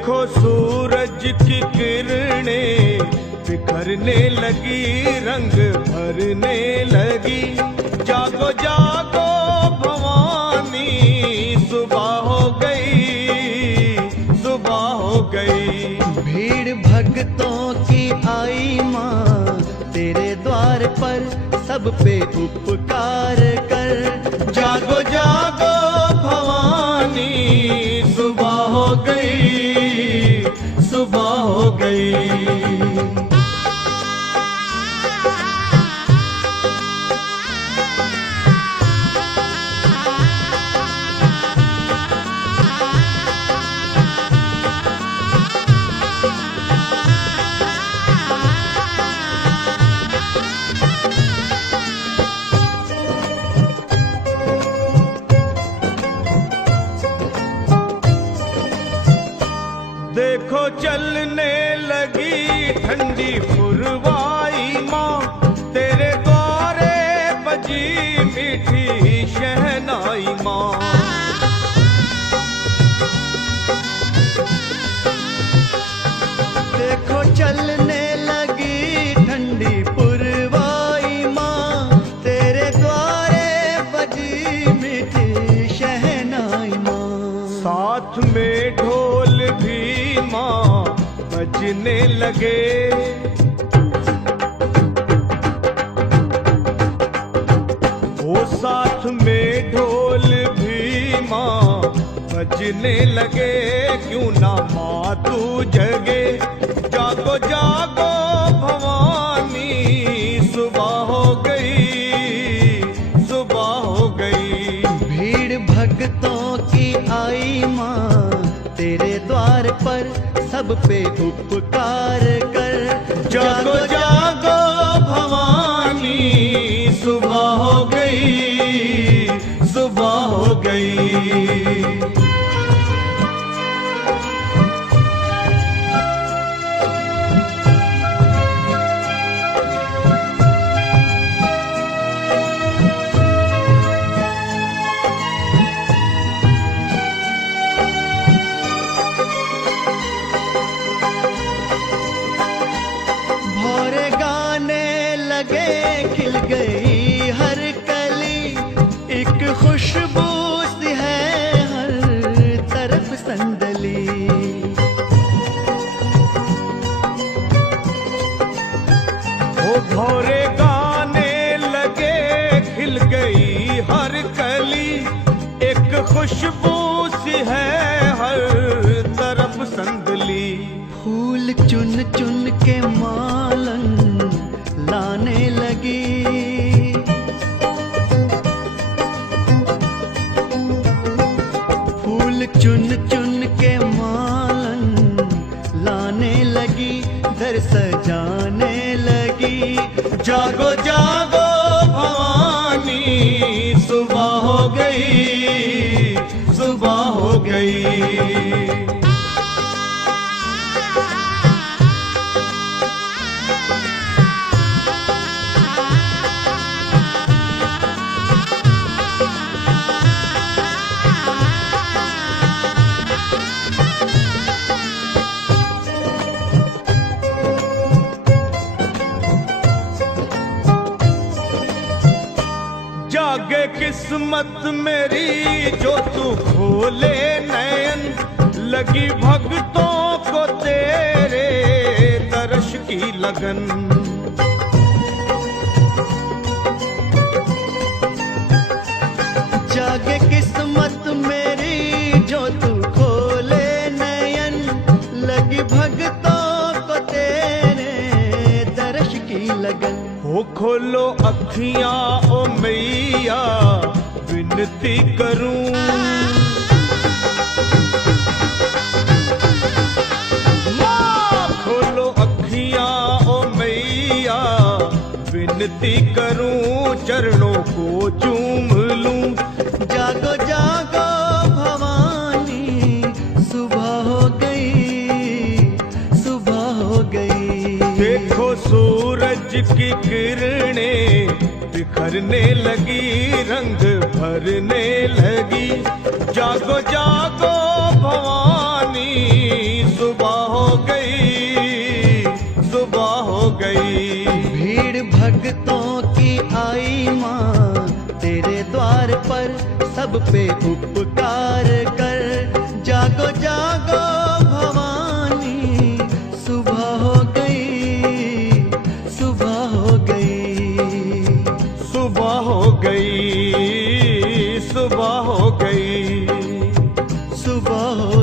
देखो सूरज की किरणें बिखरने लगी, रंग भरने लगी। जागो जागो भवानी, सुबह हो गई, सुबह हो गई। भीड़ भक्तों की आई माँ तेरे द्वार पर, सब पे उपकार कर। जागो जागो भवानी, सुबह हो गई, सुबह हो गई। देखो चलने लगी ठंडी पुरवाई माँ, तेरे द्वारे बजी मीठी शहनाई माँ। देखो चलने लगी ठंडी पुरवाई माँ, तेरे द्वारे बजी मीठी शहनाई माँ। साथ में ढोल भी माँ बजने लगे, वो साथ में ढोल भी माँ बजने लगे। क्यों ना माँ तू जगे, जागो जागो भवानी, सुबह हो गई, सुबह हो गई। भीड़ भक्तों की आई माँ तेरे द्वार पर, सब पे उपकार कर। जागो जागो भवानी, सुबह हो गई, सुबह हो गई। भौरे गाने लगे, खिल गई हर कली, एक खुशबू सी है हर तरफ संदली। ओ भौरे गाने लगे, खिल गई हर कली, एक खुशबू सी है हर तरफ संदली। फूल चुन चुन के मालन लाने लगी, फूल चुन चुन के मालन लाने लगी, घर सजाने लगी। जागो जागो भवानी, सुबह हो गई, सुबह हो गई। जागे किस्मत मेरी जो तू खोले नयन, लगी भक्तों को तेरे दर्श की लगन। जागे किस्मत मेरी जो तू खोले नयन, लगी भक्तों को तेरे दर्श की लगन। हो खोलो अखियां ओ मैया, विनती करूं, माँ खोलो अखियां ओ मैया, विनती करूं, चरणों को चूम लूं। जागो जागो भवानी, सुबह हो गई, सुबह हो गई। देखो सूरज की किरणें बिखरने लगी, रंग भरने लगी। जागो जागो भवानी, संसार पर सब पे उपकार कर। जागो जागो भवानी, सुबह हो गई, सुबह हो गई, सुबह हो गई, सुबह हो गई, सुबह हो